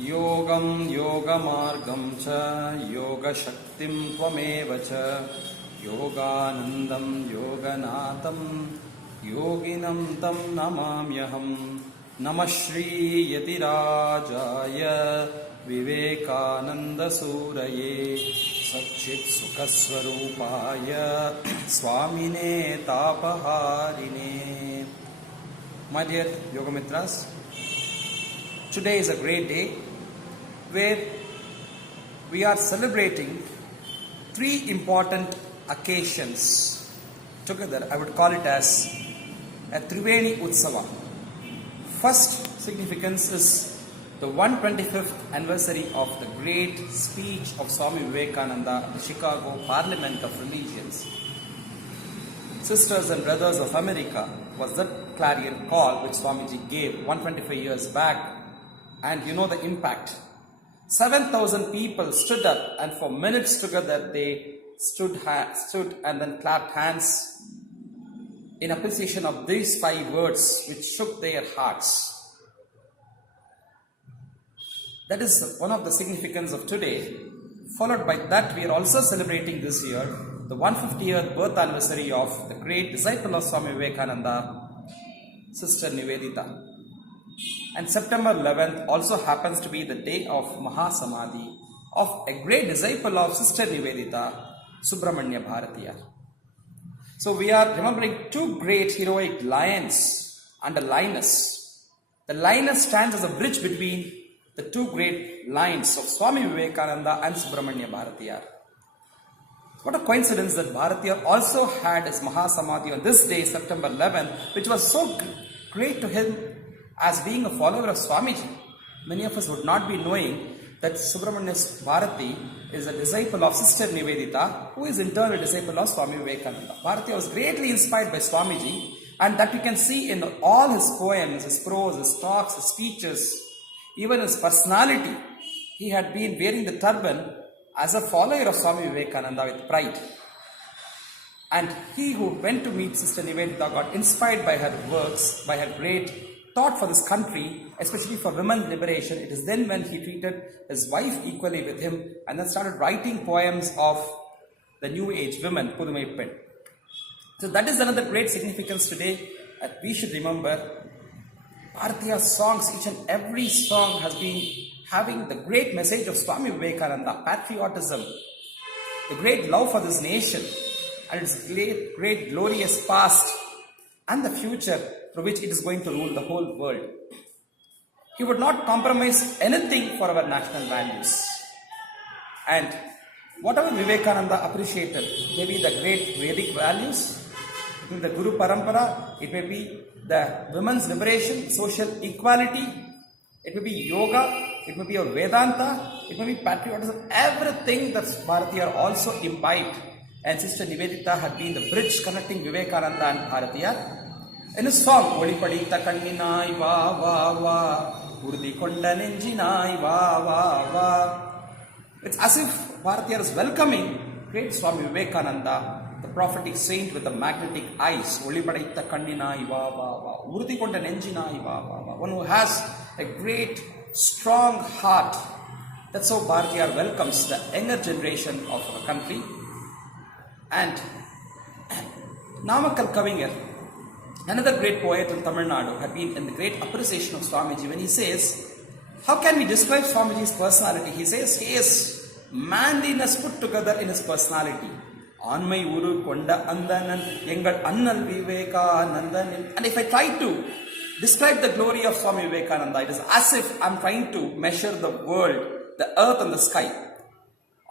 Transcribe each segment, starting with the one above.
योगं योगमार्गं च योगशक्तिं त्वमेव च योगानन्दं योगनाथं योगिनं तं नमाम्यहं नमः श्रीयतिराजाय विवेकानन्दसूरये सच्चित्सुखस्वरूपाय स्वामिने तापहारिणे. My dear Yoga Mitras, today is a great day where we are celebrating three important occasions together. I would call it as a Triveni Utsava. First significance is the 125th anniversary of the great speech of Swami Vivekananda at the Chicago Parliament of Religions. Sisters and Brothers of America was that clarion call which Swamiji gave 125 years back, and you know the impact. 7,000 people stood up, and for minutes together they stood and then clapped hands in appreciation of these 5 words which shook their hearts. That is one of the significance of today. Followed by that, we are also celebrating this year the 150th birth anniversary of the great disciple of Swami Vivekananda, Sister Nivedita. And September 11th also happens to be the day of Mahasamadhi of a great disciple of Sister Nivedita, Subramanya Bharatiya. So we are remembering 2 great heroic lions under Linus. The Linus stands as a bridge between the 2 great lines of Swami Vivekananda and Subramanya Bharatiya. What a coincidence that Bharatiya also had his Mahasamadhi on this day, September 11th, which was so great to him as being a follower of Swamiji. Many of us would not be knowing that Subramanya Bharati is a disciple of Sister Nivedita, who is in turn a disciple of Swami Vivekananda. Bharatiya was greatly inspired by Swamiji, and that you can see in all his poems, his prose, his talks, his speeches, even his personality. He had been wearing the turban as a follower of Swami Vivekananda with pride. And he who went to meet Sister Nivedita got inspired by her works, by her great thought for this country, especially for women's liberation. It is then when he treated his wife equally with him and then started writing poems of the new age women, Pudumai Pen. So that is another great significance today that we should remember. Bharatiya's songs, each and every song has been having the great message of Swami Vivekananda, patriotism, the great love for this nation, and its great glorious past and the future through which it is going to rule the whole world. He would not compromise anything for our national values. And whatever Vivekananda appreciated, maybe the great Vedic values, it may be the Guru Parampara, it may be the women's liberation, social equality, it may be yoga, it may be your Vedanta, it may be patriotism, everything that Bharatiya also imbibed. And Sister Nivedita had been the bridge connecting Vivekananda and Bharatiya. In his song, Oli Padita Kanninai Va Va Va, Urdi Konda Nenjinai Va Va Va. It's as if Bharatiya is welcoming great Swami Vivekananda, the prophetic saint with the magnetic eyes. Oli Padita Kanninai Va Va Va, Urdi Konda Nenjinai Va Va Va. One who has a great, strong heart. That's how Bharatiya welcomes the younger generation of our country. And Namakkal Kavingar, another great poet in Tamil Nadu, had been in the great appreciation of Swamiji when he says, how can we describe Swamiji's personality? He says he is manliness put together in his personality. Anmai Uru Konda Andanan Yengal Annal Vivekanandan. And if I try to describe the glory of Swami Vivekananda, it is as if I am trying to measure the world, the earth and the sky.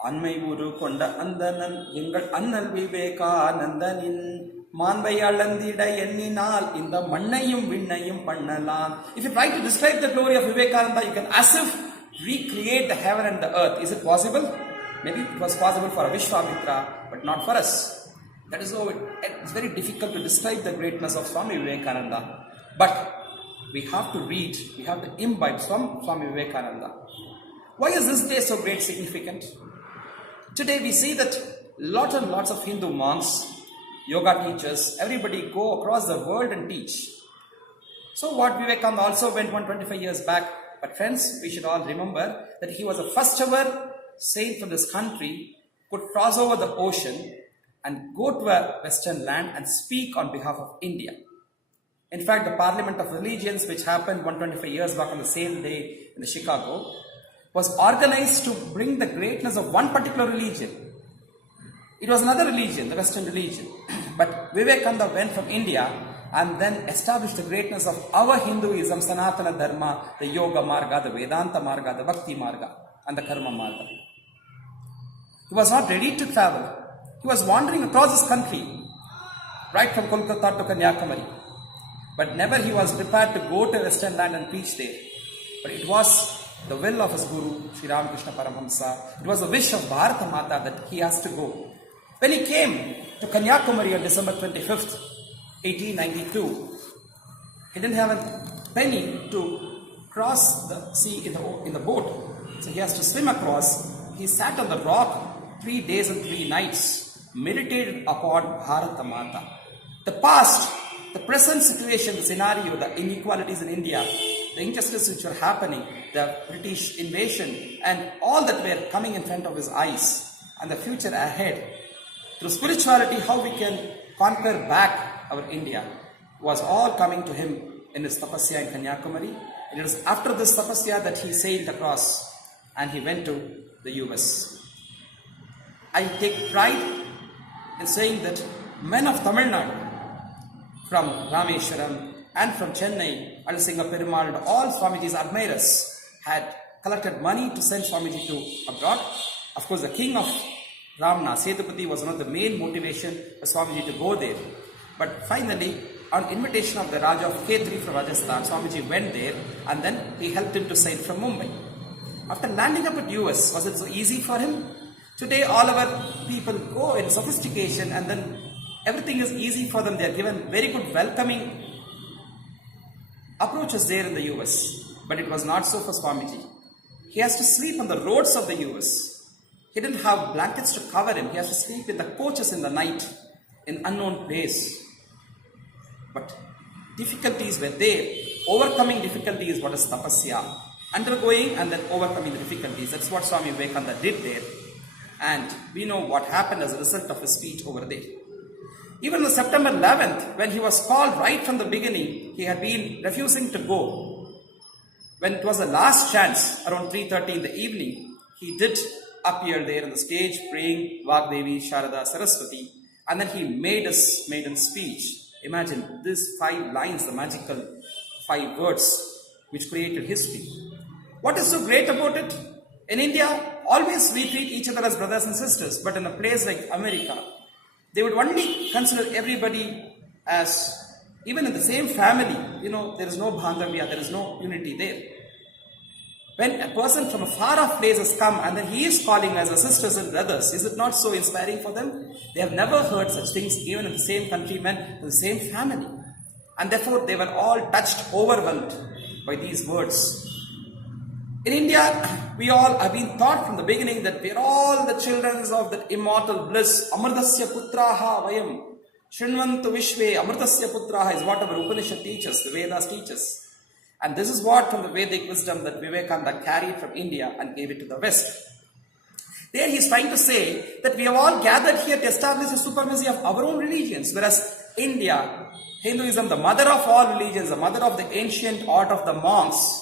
Anmai Uru Konda Andanan Yengal Annal Vivekanandanin. Manbai Alandida Yenninal in the Mannayum Vinnayum Pannalan. If you try to describe the glory of Vivekananda, you can as if recreate the heaven and the earth. Is it possible? Maybe it was possible for a Vishwamitra, but not for us. That is how it's very difficult to describe the greatness of Swami Vivekananda. But we have to read, we have to imbibe Swami Vivekananda. Why is this day so great significant? Today we see that lots and lots of Hindu monks, yoga teachers, everybody go across the world and teach. So what Vivekananda also went 125 years back, But friends, we should all remember that he was the first ever saint from this country could cross over the ocean and go to a western land and speak on behalf of India. In fact, the Parliament of Religions, which happened 125 years back on the same day in Chicago, was organized to bring the greatness of one particular religion. It was another religion, the Western religion. But Vivekananda went from India and then established the greatness of our Hinduism, Sanatana Dharma, the Yoga Marga, the Vedanta Marga, the Bhakti Marga, and the Karma Marga. He was not ready to travel. He was wandering across his country, right from Kolkata to Kanyakumari. But never he was prepared to go to Western land and preach there. But it was the will of his Guru, Sri Ramakrishna Paramahamsa. It was the wish of Bharata Mata that he has to go. When he came to Kanyakumari on December 25th, 1892, he didn't have a penny to cross the sea in the boat. So he has to swim across. He sat on the rock 3 days and 3 nights, meditated upon Bharata Mata. The past, the present situation, the scenario, the inequalities in India, the injustices which were happening, the British invasion, and all that were coming in front of his eyes, and the future ahead. Through spirituality, how we can conquer back our India was all coming to him in his tapasya in Kanyakumari. And it was after this tapasya that he sailed across and he went to the US. I take pride in saying that men of Tamil Nadu, from Rameshwaram and from Chennai, Alasinga Perumal and all Swamiji's admirers had collected money to send Swamiji to abroad. Of course, the king of Ramna, Setupati, was one of the main motivation for Swamiji to go there. But finally, on invitation of the Raja of Khetri from Rajasthan, Swamiji went there and then he helped him to sail from Mumbai. After landing up at US, was it so easy for him? Today, all our people go in sophistication and then everything is easy for them. They are given very good welcoming approaches there in the US. But it was not so for Swamiji. He has to sleep on the roads of the US. He didn't have blankets to cover him. He has to sleep in the coaches in the night in unknown place. But difficulties were there. Overcoming difficulties, what is tapasya? Undergoing and then overcoming the difficulties. That's what Swami Vivekananda did there. And we know what happened as a result of his speech over there. Even on September 11th, when he was called right from the beginning, he had been refusing to go. When it was the last chance, around 3:30 in the evening, he did appear there on the stage praying Vagdevi, Sharada, Saraswati, and then he made his maiden speech. Imagine these 5 lines, the magical 5 words which created history. What is so great about it? In India, always we treat each other as brothers and sisters, but in a place like America, they would only consider everybody as, even in the same family, there is no Bandhavya, there is no unity there. When a person from a far off place has come and then he is calling us as sisters and brothers, is it not so inspiring for them? They have never heard such things even in the same countrymen, in the same family. And therefore they were all touched, overwhelmed by these words. In India, we all have been taught from the beginning that we are all the children of that immortal bliss. Amritasya putraha vayam. Shrinvantu vishve amritasya putraha is what our Upanishad teaches, the Vedas teaches. And this is what from the Vedic wisdom that Vivekananda carried from India and gave it to the West. There he is trying to say that we have all gathered here to establish the supremacy of our own religions. Whereas India, Hinduism, the mother of all religions, the mother of the ancient art of the monks,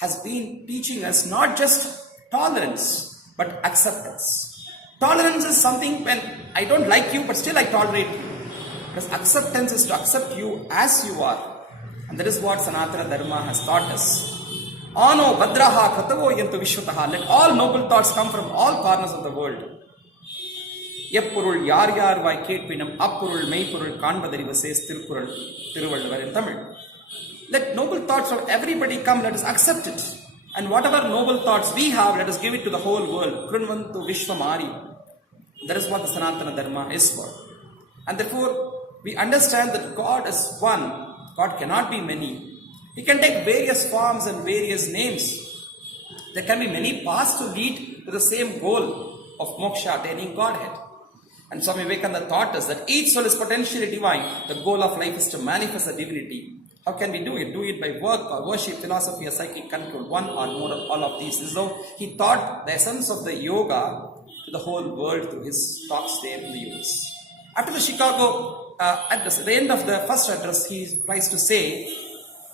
has been teaching us not just tolerance, but acceptance. Tolerance is something when I don't like you, but still I tolerate you. Because acceptance is to accept you as you are. And that is what Sanatana Dharma has taught us. Ano Bhadraha Kratavo Yantu Vishwataha. Let all noble thoughts come from all corners of the world. Yeppurul Yar Yar Vai Ketpinam Appurul Meipurul Kanbadariva says Tiruvalluvar in Tamil. Let noble thoughts from everybody come, let us accept it. And whatever noble thoughts we have, let us give it to the whole world. Krunvantu Vishwamari. That is what the Sanatana Dharma is for. And therefore, we understand that God is one. God cannot be many. He can take various forms and various names. There can be many paths to lead to the same goal of moksha, attaining Godhead. And Swami Vivekananda taught us that each soul is potentially divine. The goal of life is to manifest the divinity. How can we do it? Do it by work or worship, philosophy or psychic control, one or more of all of these. This is how he taught the essence of the yoga to the whole world through his talks there in the US. After the Chicago address, at the end of the first address, he tries to say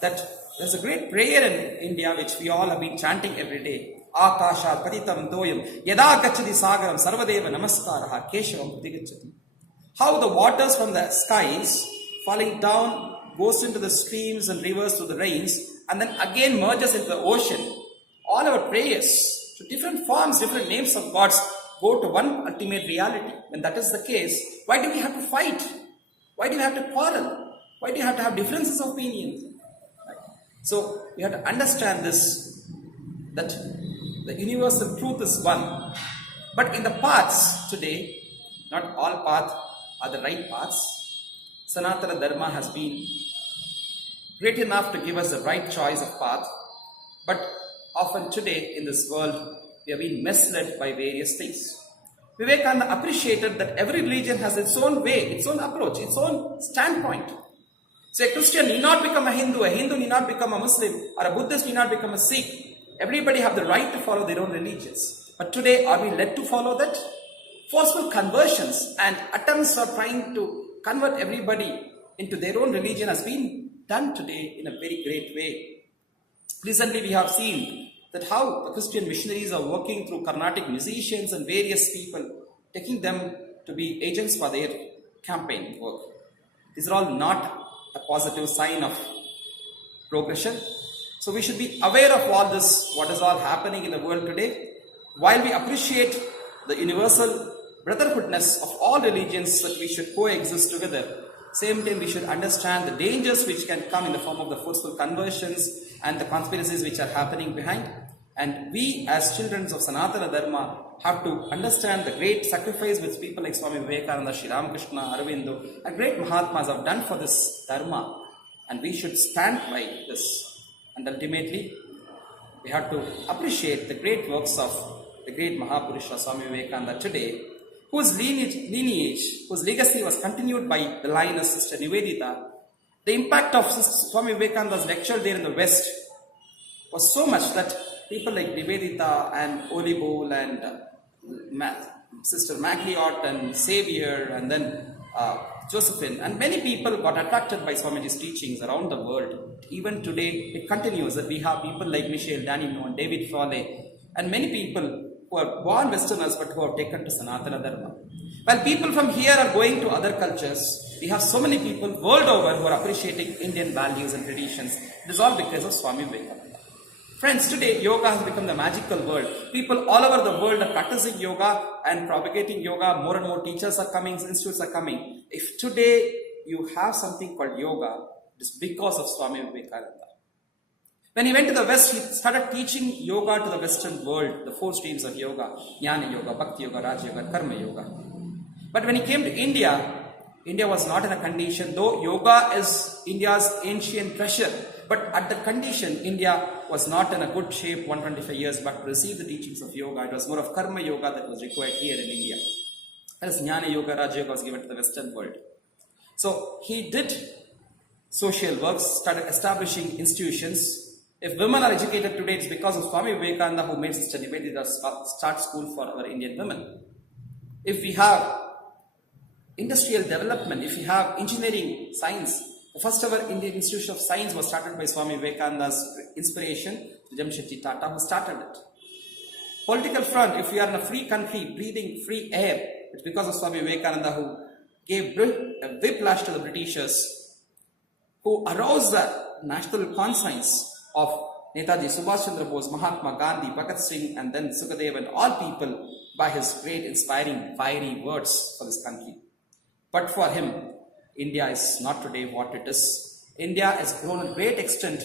that there's a great prayer in India which we all have been chanting every day. Akasha patitam doyam yada gachati sagaram sarvadeva namaskaraha keshavam pratigachati. How the waters from the skies falling down goes into the streams and rivers through the rains and then again merges into the ocean. All our prayers to different forms, different names of gods go to one ultimate reality. When that is the case, why do we have to fight? Why do we have to quarrel? Why do you have to have differences of opinions? So we have to understand this, that the universal truth is one. But in the paths today, not all paths are the right paths. Sanatana Dharma has been great enough to give us the right choice of path. But often today in this world, we have been misled by various things. Vivekananda appreciated that every religion has its own way, its own approach, its own standpoint. So a Christian need not become a Hindu need not become a Muslim, or a Buddhist need not become a Sikh. Everybody have the right to follow their own religions. But today, are we led to follow that? Forceful conversions and attempts of trying to convert everybody into their own religion has been done today in a very great way. Recently, we have seen that how the Christian missionaries are working through Carnatic musicians and various people, taking them to be agents for their campaign work. These are all not a positive sign of progression. So we should be aware of all this, what is all happening in the world today. While we appreciate the universal brotherhoodness of all religions, that we should coexist together, same time we should understand the dangers which can come in the form of the forceful conversions and the conspiracies which are happening behind. And we as children of Sanatana Dharma have to understand the great sacrifice which people like Swami Vivekananda, Sri Ramakrishna, Aurobindo and great Mahatmas have done for this Dharma. And we should stand by this. And ultimately, we have to appreciate the great works of the great Mahapurusha Swami Vivekananda today, whose lineage, whose legacy was continued by the line of Sister Nivedita. The impact of Swami Vivekananda's lecture there in the West was so much that people like Nivedita and Olibol and Sister Magliot and Xavier and then Josephine and many people got attracted by Swamiji's teachings around the world. Even today, it continues that we have people like Michel Danino and David Frawley and many people who are born Westerners but who have taken to Sanatana Dharma. While people from here are going to other cultures, we have so many people world over who are appreciating Indian values and traditions. It is all because of Swami Vivekananda. Friends, today yoga has become the magical world. People all over the world are practicing yoga and propagating yoga. More and more teachers are coming, institutes are coming. If today you have something called yoga, it is because of Swami Vivekananda. When he went to the West, he started teaching yoga to the Western world, the four streams of yoga: Jnana Yoga, Bhakti Yoga, Raja Yoga, Karma Yoga. But when he came to India, India was not in a condition, though yoga is India's ancient treasure. But at that condition, India was not in a good shape 125 years back to receive the teachings of yoga. It was more of Karma Yoga that was required here in India. Whereas Jnana Yoga, Raja Yoga was given to the Western world. So he did social works, started establishing institutions. If women are educated today, it's because of Swami Vivekananda who made Sister Nivedita start school for our Indian women. If we have industrial development, if we have engineering, science, the first ever Indian Institute of Science was started by Swami Vivekananda's inspiration, Jamshedji Tata, who started it. Political front, if we are in a free country, breathing free air, it's because of Swami Vivekananda who gave a whiplash to the Britishers, who aroused the national conscience of Netaji Subhash Chandra Bose, Mahatma Gandhi, Bhagat Singh, and then Sukhdev and all people by his great inspiring, fiery words for this country. But for him, India is not today what it is. India has grown a great extent.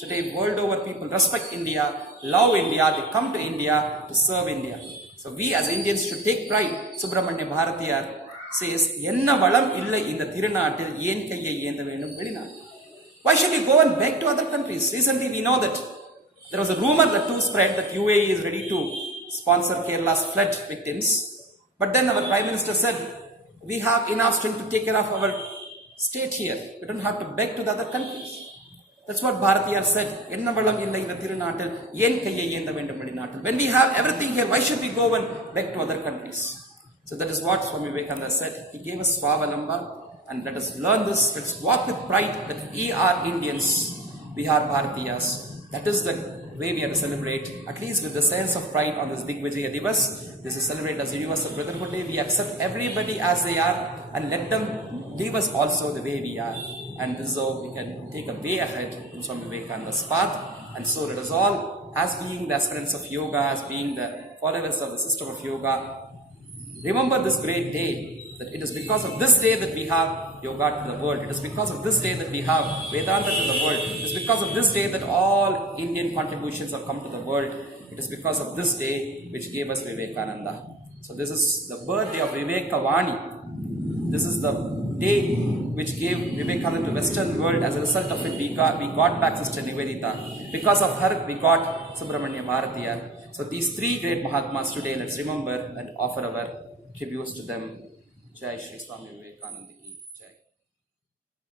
Today, world over, people respect India, love India, they come to India to serve India. So we as Indians should take pride. Subramanya Bharatiyar says, Enna valam illa in the Tirunattil yen kaiye yenda venum velina. Why should we go and beg to other countries? Recently, we know that there was a rumor that too spread that UAE is ready to sponsor Kerala's flood victims. But then our Prime Minister said, we have enough strength to take care of our state here. We don't have to beg to the other countries. That's what Bharatiyar said. Enna valam illa indha thirunaatil yen kaiyai yenda vendum vadinaatil. When we have everything here, why should we go and beg to other countries? So that is what Swami Vivekananda said. He gave us Swavalamba, and let us learn this. Let's walk with pride that we are Indians, we are Bharatiyas. That is the way we are to celebrate, at least with the sense of pride on this Digvijaya Diwas. This is celebrated as Universal Brotherhood Day. We accept everybody as they are and let them leave us also the way we are. And this is how we can take a way ahead in Swami Vivekananda's path. And so let us all, as being the aspirants of yoga, as being the followers of the system of yoga, remember this great day, that it is because of this day that we have yoga to the world. It is because of this day that we have Vedanta to the world. It is because of this day that all Indian contributions have come to the world. It is because of this day which gave us Vivekananda. So this is the birthday of Vivekavani. This is the day which gave Vivekananda to Western world. As a result of it, we got back Sister Nivedita. Because of her, we got Subramanya Bharatiya. So these three great Mahatmas today, let's remember and offer our tributes to them. Jai Shri Swami Vivekananda ki.